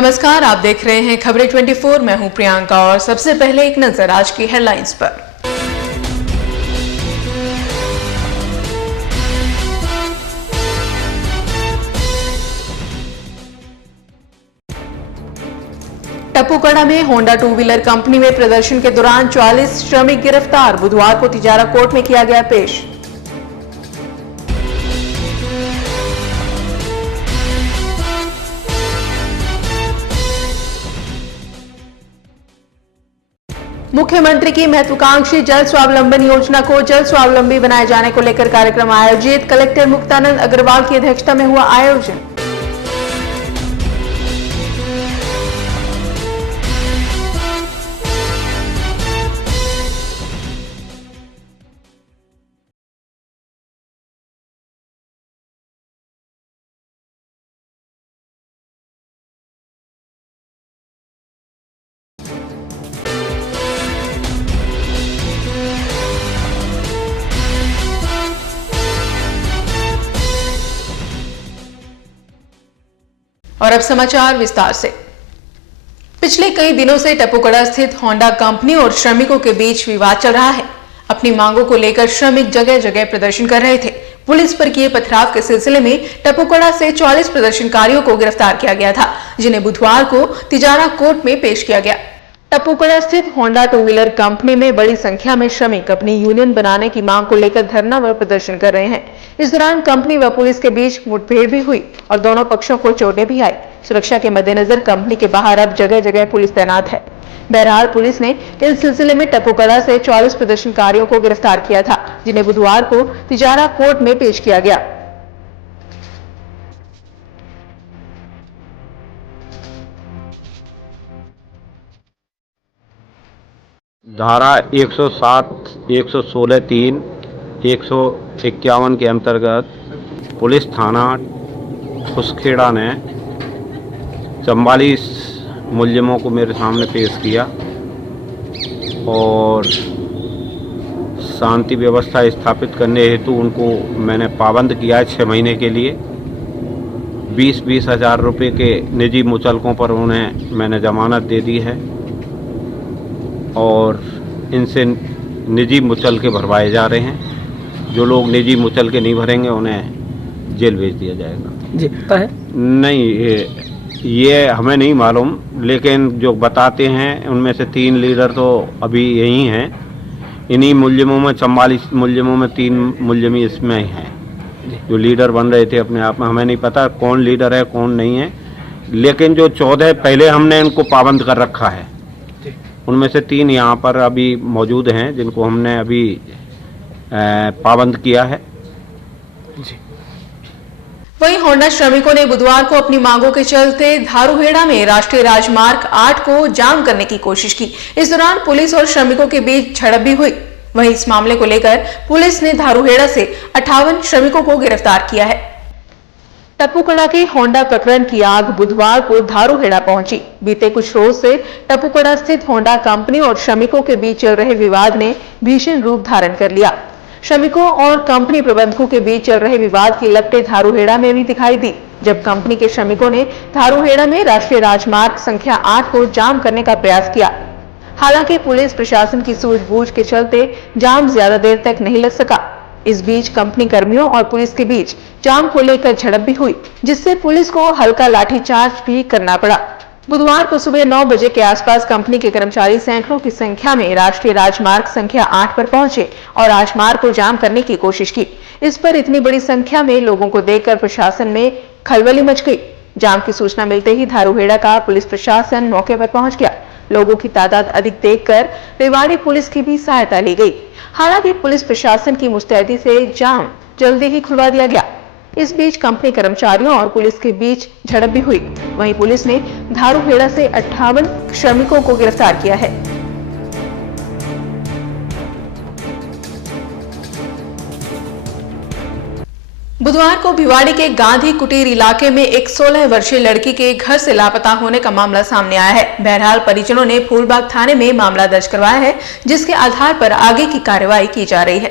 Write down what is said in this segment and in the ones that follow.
नमस्कार, आप देख रहे हैं खबरें 24। मैं हूं प्रियंका और सबसे पहले एक नजर आज की हेडलाइंस पर। टप्पूकड़ा में होंडा टू व्हीलर कंपनी में प्रदर्शन के दौरान 44 श्रमिक गिरफ्तार। बुधवार को तिजारा कोर्ट में किया गया पेश। मुख्यमंत्री की महत्वाकांक्षी जल स्वावलंबन योजना को जल स्वावलंबी बनाए जाने को लेकर कार्यक्रम आयोजित। कलेक्टर मुक्तानंद अग्रवाल की अध्यक्षता में हुआ आयोजन। और अब समाचार विस्तार से। पिछले कई दिनों से टप्पूकड़ा स्थित होंडा कंपनी और श्रमिकों के बीच विवाद चल रहा है। अपनी मांगों को लेकर श्रमिक जगह जगह प्रदर्शन कर रहे थे। पुलिस पर किए पथराव के सिलसिले में टप्पूकड़ा से 44 प्रदर्शनकारियों को गिरफ्तार किया गया था, जिन्हें बुधवार को तिजारा कोर्ट में पेश किया गया। टप्पूकड़ा स्थित होंडा टू व्हीलर कंपनी में बड़ी संख्या में श्रमिक अपनी यूनियन बनाने की मांग को लेकर धरना व प्रदर्शन कर रहे हैं। इस दौरान कंपनी व पुलिस के बीच मुठभेड़ भी हुई और दोनों पक्षों को चोटें भी आई। सुरक्षा के मद्देनजर कंपनी के बाहर अब जगह जगह पुलिस तैनात है। बहरहाल पुलिस ने इस सिलसिले में टप्पूकड़ा से 44 प्रदर्शनकारियों को गिरफ्तार किया था, जिन्हें बुधवार को तिजारा कोर्ट में पेश किया गया। धारा 107, 116(3), 151 के अंतर्गत पुलिस थाना खुसखेड़ा ने 44 मुलजिमों को मेरे सामने पेश किया और शांति व्यवस्था स्थापित करने हेतु उनको मैंने पाबंद किया है 6 महीने के लिए। 20-20 हज़ार रुपये के निजी मुचलकों पर उन्हें मैंने जमानत दे दी है और इनसे निजी मुचलके भरवाए जा रहे हैं। जो लोग निजी मुचलके नहीं भरेंगे उन्हें जेल भेज दिया जाएगा। जी पता है? नहीं, ये हमें नहीं मालूम, लेकिन जो बताते हैं उनमें से 3 लीडर तो अभी यही हैं। इन्हीं मुलजिमों में 44 मुलजिमों में 3 मुलजिमी इसमें हैं जो लीडर बन रहे थे अपने आप में। हमें नहीं पता कौन लीडर है कौन नहीं है, लेकिन जो 14 पहले हमने इनको पाबंद कर रखा है, उनमें से 3 यहाँ पर अभी मौजूद हैं जिनको हमने अभी पाबंद किया है। जी। वहीं होंडा श्रमिकों ने बुधवार को अपनी मांगों के चलते धारूहेड़ा में राष्ट्रीय राजमार्ग 8 को जाम करने की कोशिश की। इस दौरान पुलिस और श्रमिकों के बीच झड़प भी हुई। वहीं इस मामले को लेकर पुलिस ने धारूहेड़ा से 58 श्रमिकों को गिरफ्तार किया है। टप्पूकड़ा के होंडा प्रकरण की आग बुधवार को धारूहेड़ा पहुंची। बीते कुछ रोज से टप्पूकड़ा स्थित होंडा कंपनी और श्रमिकों के बीच चल रहे विवाद ने भीषण रूप धारण कर लिया। श्रमिकों और कंपनी प्रबंधकों के बीच चल रहे विवाद की लपटें धारूहेड़ा में भी दिखाई दी, जब कंपनी के श्रमिकों ने धारूहेड़ा में राष्ट्रीय राजमार्ग संख्या 8 को जाम करने का प्रयास किया। हालांकि पुलिस प्रशासन की सूझबूझ के चलते जाम ज्यादा देर तक नहीं लग सका। इस बीच कंपनी कर्मियों और पुलिस के बीच जाम को लेकर झड़प भी हुई, जिससे पुलिस को हल्का लाठीचार्ज भी करना पड़ा। बुधवार को सुबह 9 बजे के आसपास कंपनी के कर्मचारी सैकड़ों की संख्या में राष्ट्रीय राजमार्ग संख्या 8 पर पहुंचे और राजमार्ग को जाम करने की कोशिश की। इस पर इतनी बड़ी संख्या में लोगों को देखकर प्रशासन में खलबली मच गई। जाम की सूचना मिलते ही धारूहेड़ा का पुलिस प्रशासन मौके पर पहुंच गया। लोगों की तादाद अधिक देखकर रेवाड़ी पुलिस की भी सहायता ली गई। हालांकि पुलिस प्रशासन की मुस्तैदी से जाम जल्दी ही खुलवा दिया गया। इस बीच कंपनी कर्मचारियों और पुलिस के बीच झड़प भी हुई। वहीं पुलिस ने धारूहेड़ा से 58 श्रमिकों को गिरफ्तार किया है। बुधवार को भिवाड़ी के गांधी कुटीर इलाके में एक 16 वर्षीय लड़की के घर से लापता होने का मामला सामने आया है। बहरहाल परिजनों ने फूलबाग थाने में मामला दर्ज करवाया है, जिसके आधार पर आगे की कार्रवाई की जा रही है।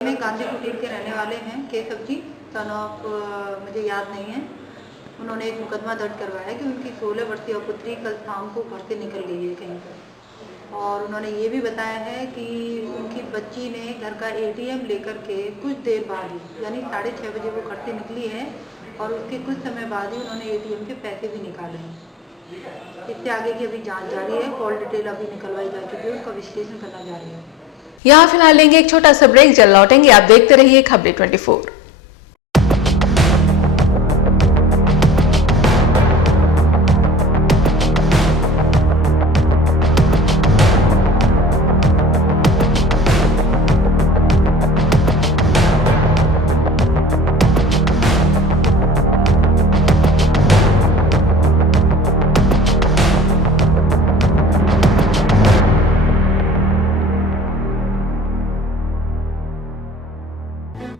में गांधी कुटीर के रहने वाले हैं केशव जी, सन ऑफ मुझे याद नहीं है। उन्होंने एक मुकदमा दर्ज करवाया है कि उनकी 16 वर्षीय पुत्री कल शाम को घर से निकल गई है कहीं पर, और उन्होंने ये भी बताया है कि उनकी बच्ची ने घर का ATM लेकर के कुछ देर बाद ही, यानी 6:30 बजे वो घर से निकली है और उसके कुछ समय बाद ही उन्होंने ATM के पैसे भी निकाले हैं। इससे आगे की अभी जांच जारी है, कॉल डिटेल अभी निकलवाई जा चुकी है, उसका विश्लेषण करना जारी है। यहाँ फिलहाल लेंगे एक छोटा सा ब्रेक, जल्द लौटेंगे। आप देखते रहिए खबरें 24।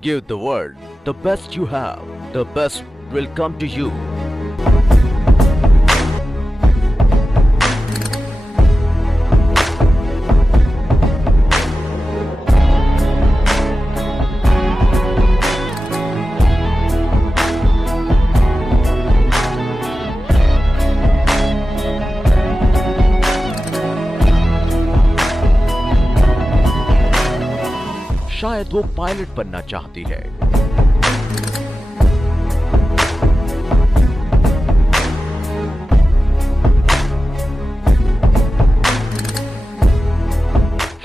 Give the world the best you have. The best will come to you. शायद वो पायलट बनना चाहती है,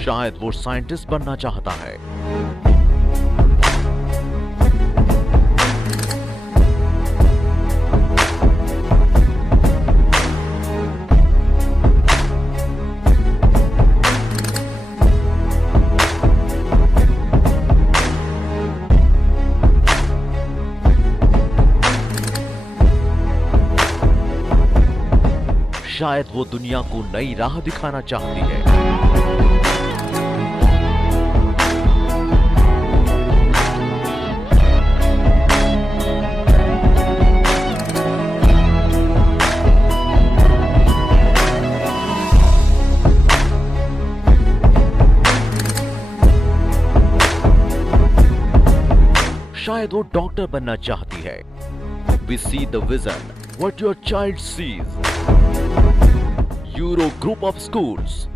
शायद वो साइंटिस्ट बनना चाहता है, शायद वो दुनिया को नई राह दिखाना चाहती है, शायद वो डॉक्टर बनना चाहती है। We see the vision, what your child sees. Euro Group of Schools.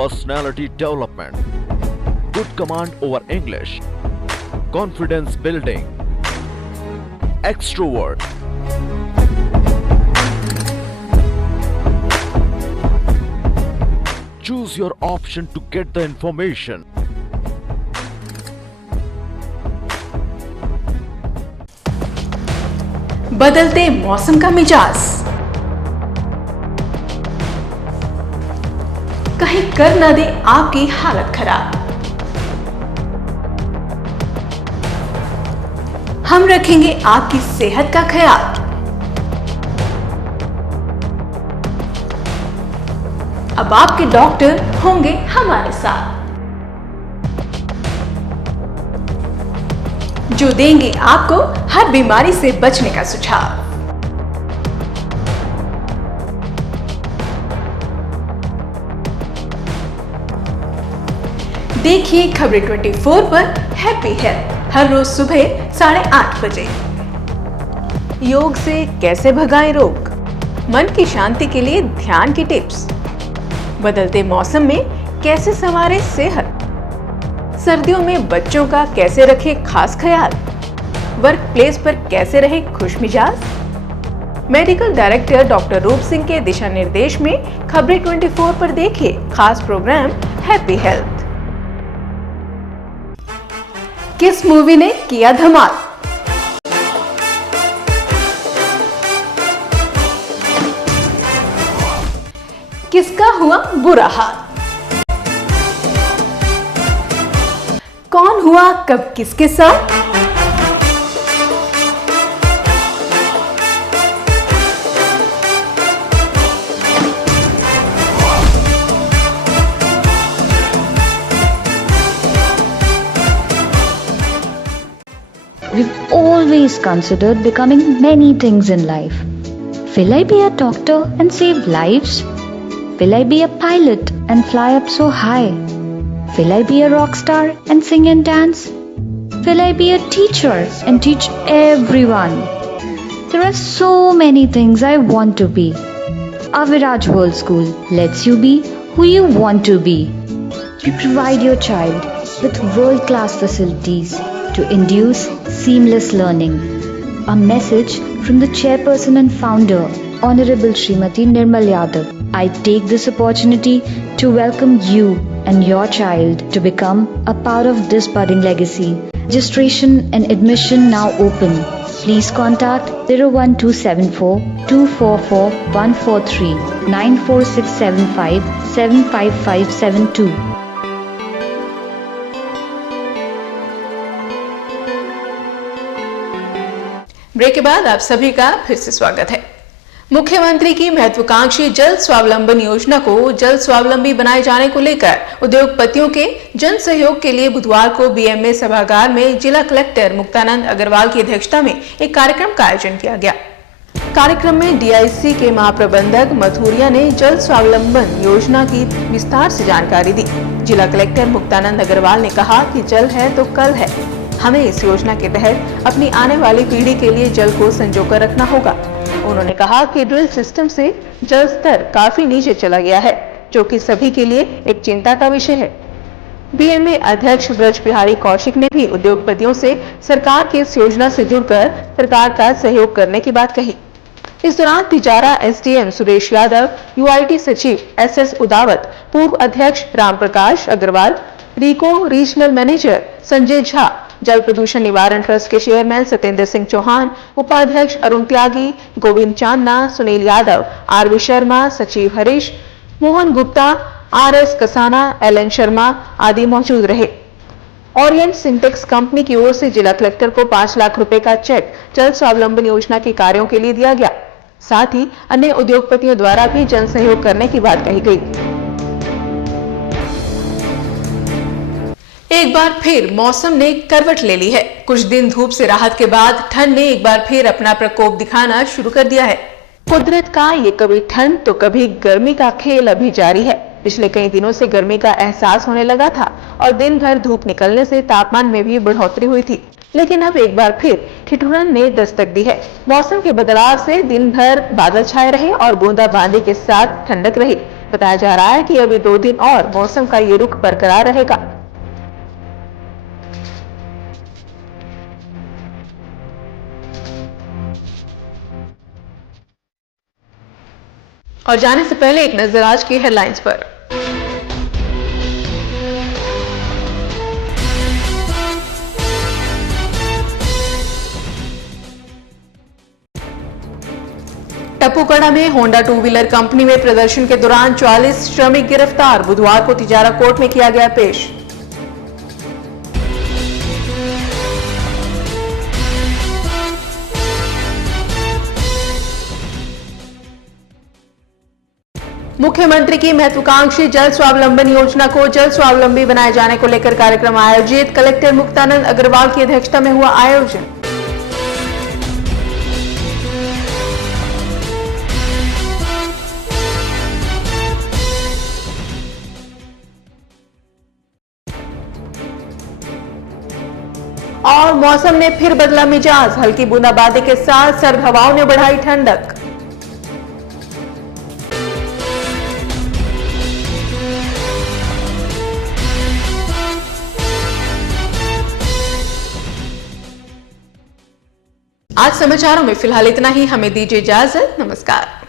Personality development, good command over English, confidence building, extrovert. Choose your option to get the information. बदलते मौसम का मिजाज, कहीं कर न दे आपकी हालत खराब। हम रखेंगे आपकी सेहत का ख्याल। अब आपके डॉक्टर होंगे हमारे साथ, जो देंगे आपको हर बीमारी से बचने का सुझाव। देखिए खबरें 24 पर हैप्पी हेल्थ हर रोज सुबह 8:30 बजे। योग से कैसे भगाएं रोग, मन की शांति के लिए ध्यान की टिप्स, बदलते मौसम में कैसे संवारें सेहत, सर्दियों में बच्चों का कैसे रखें खास ख्याल, वर्क प्लेस पर कैसे रहे खुश मिजाज। मेडिकल डायरेक्टर डॉक्टर रूप सिंह के दिशा निर्देश में खबरें 24 पर देखिए खास प्रोग्राम हैप्पी हेल्थ। किस मूवी ने किया धमाल, किसका हुआ बुरा हाल। कौन हुआ कब किसके साथ? We've always considered becoming many things in life. Will I be a doctor and save lives? Will I be a pilot and fly up so high? Will I be a rock star and sing and dance? Will I be a teacher and teach everyone? There are so many things I want to be. Aviraj World School lets you be who you want to be. We provide your child with world-class facilities to induce seamless learning. A message from the chairperson and founder, Honorable Srimati Nirmal Yadav. I take this opportunity to welcome you and your child to become a part of this budding legacy. Registration and admission now open. Please contact 01274 244 143 94675 75572. Break के बाद आप सभी का फिर से स्वागत है। मुख्यमंत्री की महत्वाकांक्षी जल स्वावलंबन योजना को जल स्वावलंबी बनाए जाने को लेकर उद्योगपतियों के जन सहयोग के लिए बुधवार को बीएमए सभागार में जिला कलेक्टर मुक्तानंद अग्रवाल की अध्यक्षता में एक कार्यक्रम का आयोजन किया गया। कार्यक्रम में डीआईसी के महाप्रबंधक मथुरिया ने जल स्वावलंबन योजना की विस्तार से जानकारी दी। जिला कलेक्टर मुक्तानंद अग्रवाल ने कहा कि जल है तो कल है, हमें इस योजना के तहत अपनी आने वाली पीढ़ी के लिए जल को संजोकर रखना होगा। उन्होंने कहा कि ड्रिल सिस्टम से जल स्तर काफी नीचे चला गया है, जो कि सभी के लिए एक चिंता का विषय है। बीएमए अध्यक्ष ब्रज बिहारी कौशिक ने भी उद्योगपतियों से सरकार की इस योजना से जुड़कर सरकार का सहयोग करने की बात कही। इस दौरान तिजारा एसडीएम सुरेश यादव, यूआईटी सचिव एसएस उदावत, पूर्व अध्यक्ष राम प्रकाश अग्रवाल, रीको रीजनल मैनेजर संजय झा, जल प्रदूषण निवारण ट्रस्ट के चेयरमैन सत्येंद्र सिंह चौहान, उपाध्यक्ष अरुण त्यागी, गोविंद चांदना, सुनील यादव, आरवी शर्मा, सचिव हरीश, मोहन गुप्ता, आरएस कसाना, एलएन शर्मा आदि मौजूद रहे। ओरिएंट सिंटेक्स कंपनी की ओर से जिला कलेक्टर को 5 लाख रुपए का चेक जल स्वावलंबन योजना के कार्यों के लिए दिया गया। साथ ही अन्य उद्योगपतियों द्वारा भी जन सहयोग करने की बात कही गई। एक बार फिर मौसम ने करवट ले ली है। कुछ दिन धूप से राहत के बाद ठंड ने एक बार फिर अपना प्रकोप दिखाना शुरू कर दिया है। कुदरत का ये कभी ठंड तो कभी गर्मी का खेल अभी जारी है। पिछले कई दिनों से गर्मी का एहसास होने लगा था और दिन भर धूप निकलने से तापमान में भी बढ़ोतरी हुई थी, लेकिन अब एक बार फिर ठिठुरन ने दस्तक दी है। मौसम के बदलाव से दिन भर बादल छाए रहे और बूंदाबांदी के साथ ठंडक रही। बताया जा रहा है कि अभी 2 दिन और मौसम का ये रुख बरकरार रहेगा। और जाने से पहले एक नजर आज की हेडलाइंस पर। टप्पूकड़ा में होंडा 2 व्हीलर कंपनी में प्रदर्शन के दौरान 44 श्रमिक गिरफ्तार। बुधवार को तिजारा कोर्ट में किया गया पेश। मुख्यमंत्री की महत्वाकांक्षी जल स्वावलंबन योजना को जल स्वावलंबी बनाए जाने को लेकर कार्यक्रम आयोजित। कलेक्टर मुक्तानंद अग्रवाल की अध्यक्षता में हुआ आयोजन। और मौसम ने फिर बदला मिजाज। हल्की बूंदाबांदी के साथ सर्द हवाओं ने बढ़ाई ठंडक। आज समाचारों में फिलहाल इतना ही। हमें दीजिए इजाजत। नमस्कार।